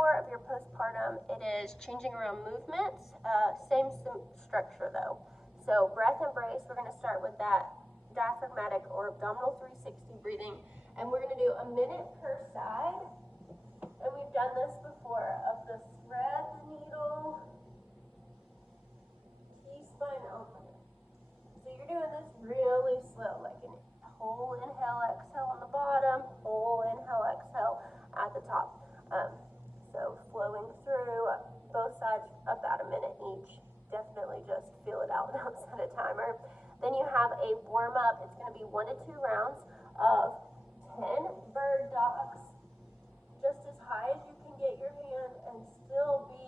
4 of your postpartum. It is changing around movements, same structure though. So breath and brace, we're gonna start with that diaphragmatic or abdominal 360 breathing, and we're gonna do a minute per side. And we've done this before, of the thread the needle, T-spine open. So you're doing this really slow, like an whole inhale, exhale on the bottom, whole inhale, exhale at the top. So flowing through both sides about a minute each. Definitely just feel it out, don't set a timer. Then you have a warm up. It's going to be 1 to 2 rounds of 10 bird dogs, just as high as you can get your hand and still be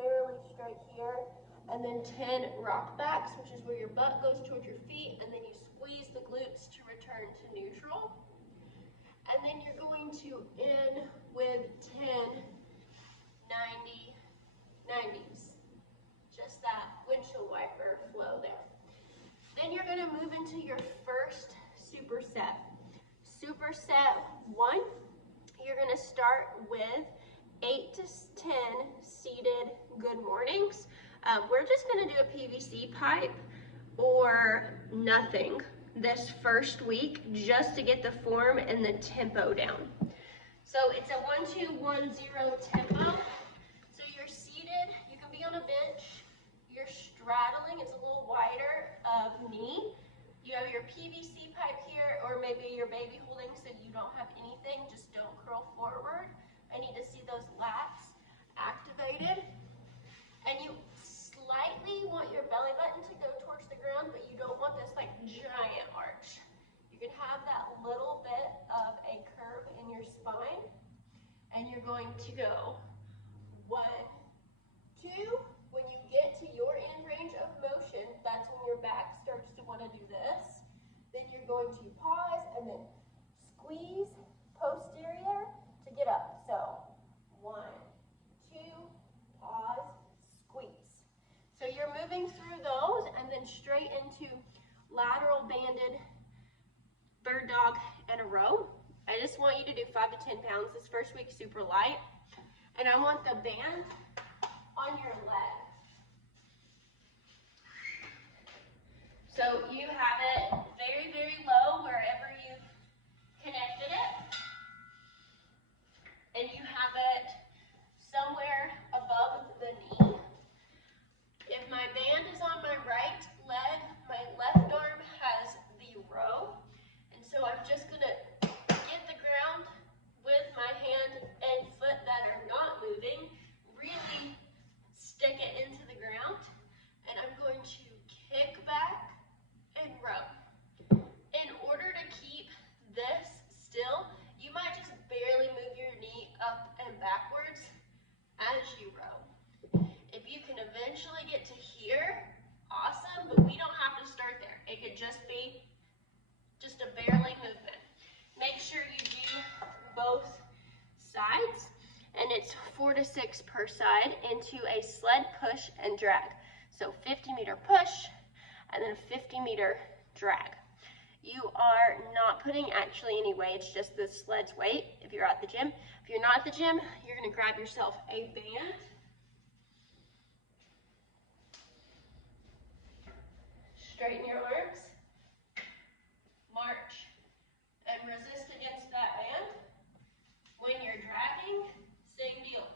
fairly straight here. And then 10 rock backs, which is where your butt goes towards your feet, and then you squeeze the glutes to return to neutral. And then you're going to end with 10 90s. Just that windshield wiper flow there. Then you're going to move into your first superset. Superset 1, you're going to start with 8 to 10 seated good mornings. We're just going to do a PVC pipe or nothing this first week just to get the form and the tempo down. So it's a 1-2-1-0 tempo. So you're seated, you can be on a bench, you're straddling, it's a little wider of knee. You have your PVC pipe here, or maybe your baby holding so you don't have anything, just don't curl forward. I need to see those lats activated. And you slightly want your belly button to go towards the ground, but you don't want this like giant arch. You can have that little bit of a curve in your spine, and you're going to go 1, 2. When you get to your end range of motion, that's when your back starts to want to do this. Then you're going to pause and then squeeze posterior to get up. So 1, 2, pause, squeeze. So you're moving through those and then straight into lateral banded bird dog in a row. I just want you to do 5 to 10 pounds. This first week, super light. And I want the band on your leg. So you have it very, very low wherever you've connected it. And you have it somewhere above the knee. If my band is on my right leg, my left arm has the row. And so I'm just going to get the ground with my hand and foot that are not moving, really stick it into the ground, and I'm going to kick back and row. In order to keep this still, you might just barely move your knee up and backwards as you row. If you can eventually get to here, awesome, but we don't have to start there. It could just be just a barely movement. Make sure you do both sides, and it's 4 to 6 per side into a sled push and drag. So 50-meter push and then 50-meter drag. You are not putting actually any weight, it's just the sled's weight if you're at the gym. If you're not at the gym, you're going to grab yourself a band. Straighten your arms. March and resist against that band. When you're dragging, same deal.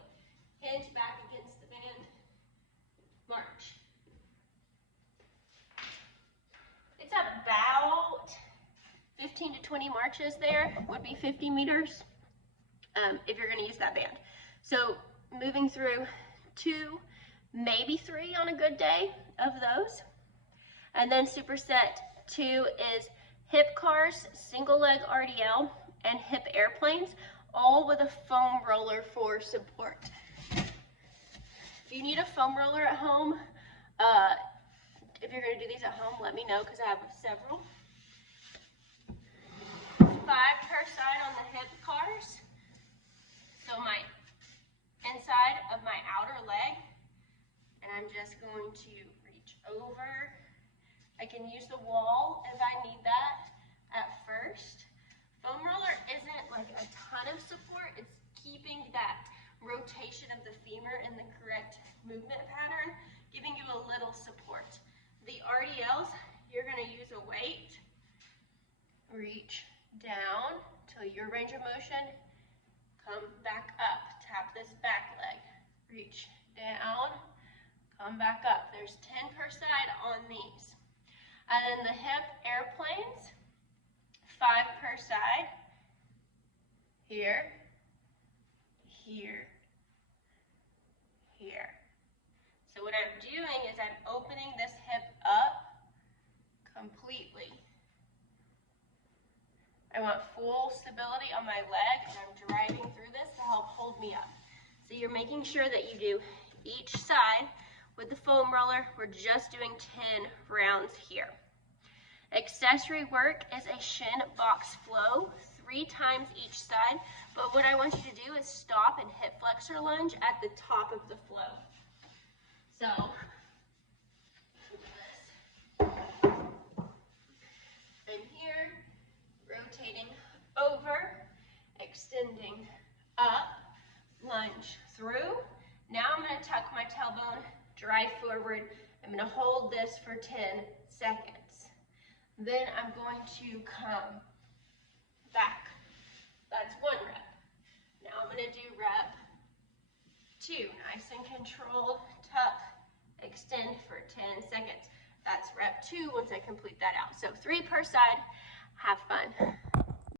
Hinge back against the band. March. It's about 15 to 20 marches there, would be 50 meters if you're going to use that band. So moving through 2, maybe 3 on a good day of those. And then superset 2 is hip cars, single leg RDL, and hip airplanes, all with a foam roller for support. If you need a foam roller at home, if you're going to do these at home, let me know because I have several. 5 per side on the hip cars. So my inside of my outer leg, and I'm just going to reach over. I can use the wall if I need that at first. Foam roller isn't like a ton of support, it's keeping that movement pattern, giving you a little support. The RDLs, you're gonna use a weight, reach down till your range of motion, come back up, tap this back leg, reach down, come back up. There's 10 per side on these. And then the hip airplanes, 5 per side, here, here, here. So what I'm doing is I'm opening this hip up completely. I want full stability on my leg, and I'm driving through this to help hold me up. So you're making sure that you do each side with the foam roller. We're just doing 10 rounds here. Accessory work is a shin box flow, 3 times each side, but what I want you to do is stop and hip flexor lunge at the top of the flow. So, I'm here, rotating over, extending up, lunge through. Now I'm going to tuck my tailbone, drive forward. I'm going to hold this for 10 seconds. Then I'm going to come back. That's 1 rep. Now I'm going to do rep 2. Nice and controlled, tuck, extend for 10 seconds. That's rep 2 once I complete that out. So 3 per side. Have fun.